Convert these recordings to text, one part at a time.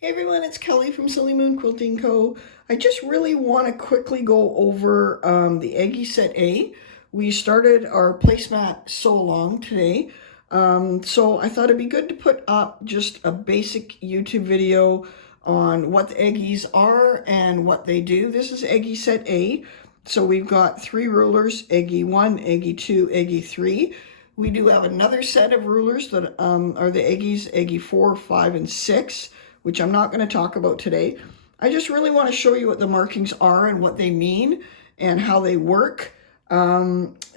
Hey everyone, it's Kelly from Silly Moon Quilting Co. I just really want to quickly go over the Eggie Set A. We started our placemat so long today, so I thought it'd be good to put up just a basic YouTube video on what the Eggies are and what they do. This is Eggie Set A. So we've got 3 rulers, Eggie 1, Eggie 2, Eggie 3. We do have another set of rulers that are the Eggies, Eggie 4, 5, and 6. Which I'm not going to talk about today. I just really want to show you what the markings are and what they mean and how they work,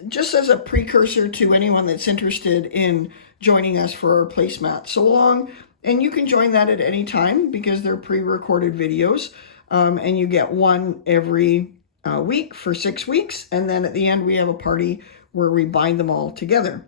just as a precursor to anyone that's interested in joining us for our placemat so long. And you can join that at any time because they're pre-recorded videos, and you get one every week for 6 weeks, and then at the end we have a party where we bind them all together.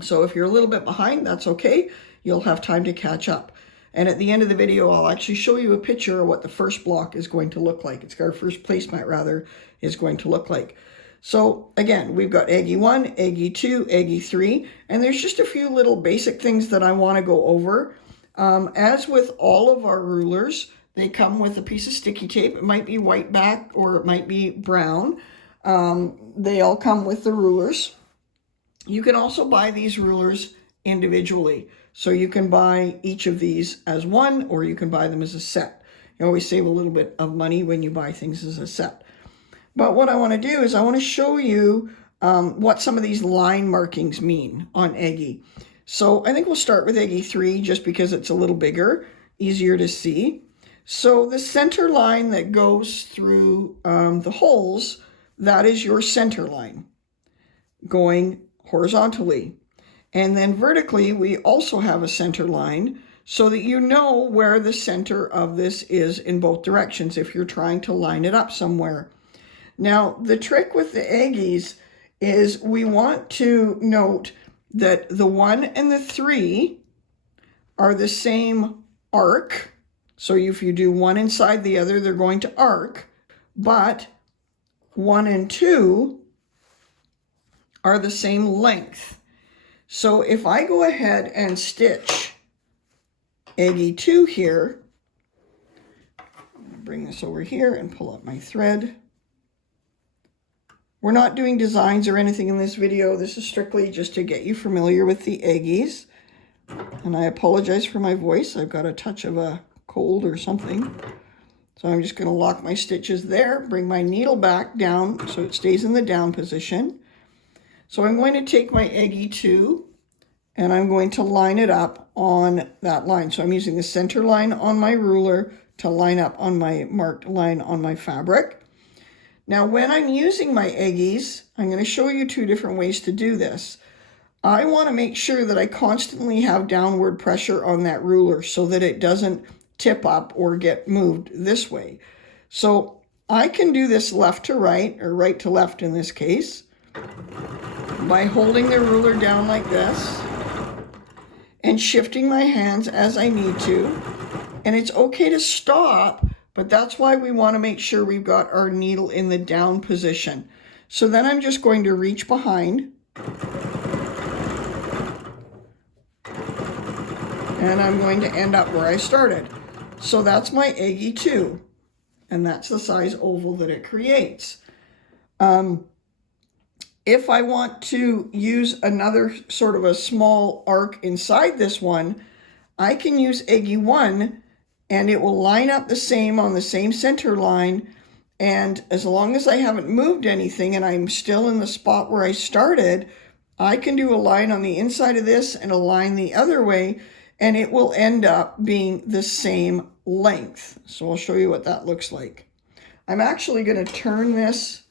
So if you're a little bit behind, that's okay. You'll have time to catch up. And at the end of the video, I'll actually show you a picture of what the first block is going to look like. It's our first placemat, rather, is going to look like. So again, we've got Eggie 1, Eggie 2, Eggie 3, and there's just a few little basic things that I want to go over. As with all of our rulers, they come with a piece of sticky tape. It might be white back or it might be brown. They all come with the rulers. You can also buy these rulers individually. So you can buy each of these as one, or you can buy them as a set. You always save a little bit of money when you buy things as a set. But what I want to do is I want to show you what some of these line markings mean on Eggie. So I think we'll start with Eggie 3 just because it's a little bigger, easier to see. So the center line that goes through the holes, that is your center line going horizontally. And then vertically, we also have a center line so that you know where the center of this is in both directions if you're trying to line it up somewhere. Now, the trick with the Eggies is we want to note that the 1 and the 3 are the same arc. So if you do one inside the other, they're going to arc. But 1 and 2 are the same length. So if I go ahead and stitch Eggie 2 here, bring this over here and pull up my thread. We're not doing designs or anything in this video. This is strictly just to get you familiar with the Eggies. And I apologize for my voice. I've got a touch of a cold or something. So I'm just going to lock my stitches there, bring my needle back down so it stays in the down position. So I'm going to take my Eggie 2 and I'm going to line it up on that line. So I'm using the center line on my ruler to line up on my marked line on my fabric. Now when I'm using my Eggies, I'm going to show you 2 different ways to do this. I want to make sure that I constantly have downward pressure on that ruler so that it doesn't tip up or get moved this way. So I can do this left to right, or right to left in this case, by holding the ruler down like this and shifting my hands as I need to. And it's okay to stop, but that's why we want to make sure we've got our needle in the down position. So then I'm just going to reach behind and I'm going to end up where I started. So that's my Eggie 2, and that's the size oval that it creates. If I want to use another sort of a small arc inside this one, I can use Eggie 1 and it will line up the same on the same center line. And as long as I haven't moved anything and I'm still in the spot where I started, I can do a line on the inside of this and a line the other way, and it will end up being the same length. So I'll show you what that looks like. I'm actually going to turn this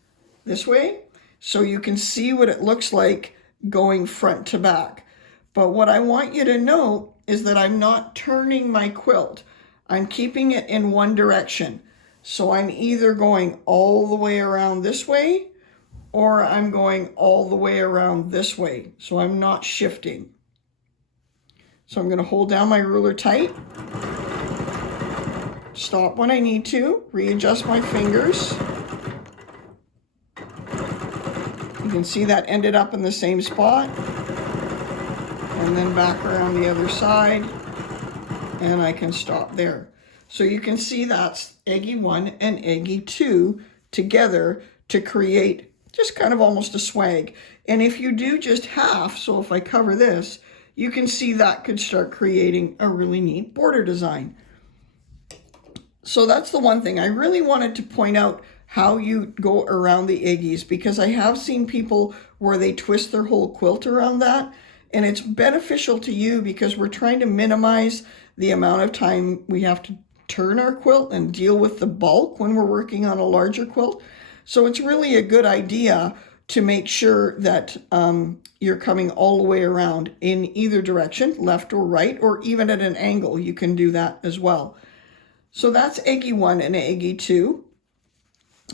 way so you can see what it looks like going front to back. But what I want you to note is that I'm not turning my quilt. I'm keeping it in one direction. So I'm either going all the way around this way or I'm going all the way around this way. So I'm not shifting. So I'm going to hold down my ruler tight, stop when I need to, readjust my fingers. You can see that ended up in the same spot. And then back around the other side. and I can stop there. So you can see that's Eggie 1 and Eggie 2 together to create just kind of almost a swag. And if you do just half, so if I cover this, you can see that could start creating a really neat border design. So that's the one thing. I really wanted to point out how you go around the Eggies, because I have seen people where they twist their whole quilt around that, and it's beneficial to you because we're trying to minimize the amount of time we have to turn our quilt and deal with the bulk when we're working on a larger quilt. So it's really a good idea to make sure that you're coming all the way around in either direction, left or right, or even at an angle. You can do that as well. So that's Eggie 1 and Eggie 2.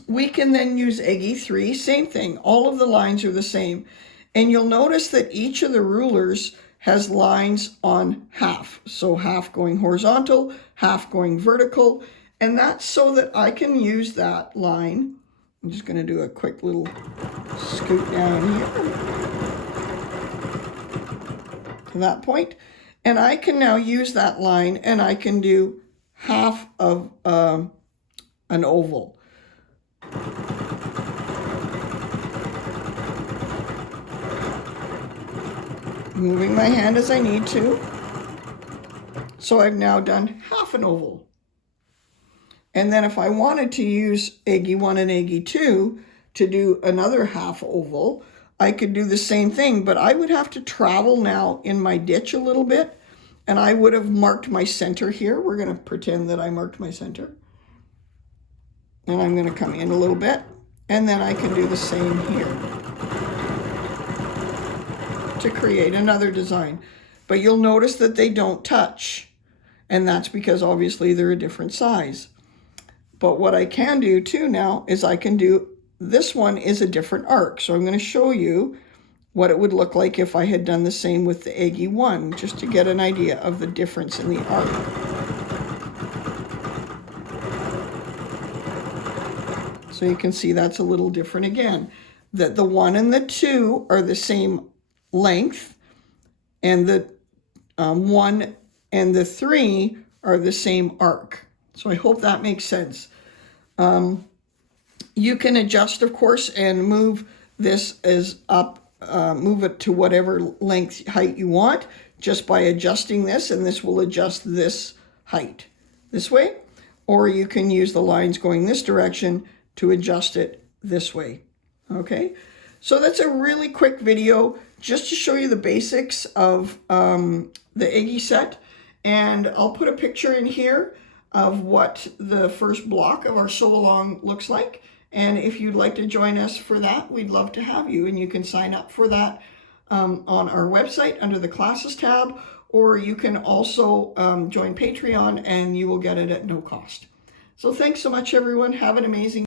We can then use Eggie 3, same thing. All of the lines are the same. And you'll notice that each of the rulers has lines on half. So half going horizontal, half going vertical. And that's so that I can use that line. I'm just going to do a quick little scoot down here to that point. And I can now use that line and I can do half of an oval. Moving my hand as I need to. So I've now done half an oval. And then if I wanted to use Eggie 1 and Eggie 2 to do another half oval, I could do the same thing, but I would have to travel now in my ditch a little bit, and I would have marked my center here. We're going to pretend that I marked my center. And I'm going to come in a little bit, and then I can do the same here to create another design. But you'll notice that they don't touch, and that's because obviously they're a different size. But what I can do too now is I can do, this one is a different arc. So I'm going to show you what it would look like if I had done the same with the Eggie 1, just to get an idea of the difference in the arc. So you can see that's a little different again, that the 1 and the 2 are the same length, and the 1 and the 3 are the same arc. So I hope that makes sense. You can adjust, of course, and move this as up, move it to whatever length, height you want, just by adjusting this, and this will adjust this height this way. Or you can use the lines going this direction to adjust it this way. Okay, so that's a really quick video just to show you the basics of the Eggie set. And I'll put a picture in here of what the first block of our sew along looks like. And if you'd like to join us for that, we'd love to have you. And you can sign up for that on our website under the classes tab, or you can also join Patreon and you will get it at no cost. So thanks so much, everyone. Have an amazing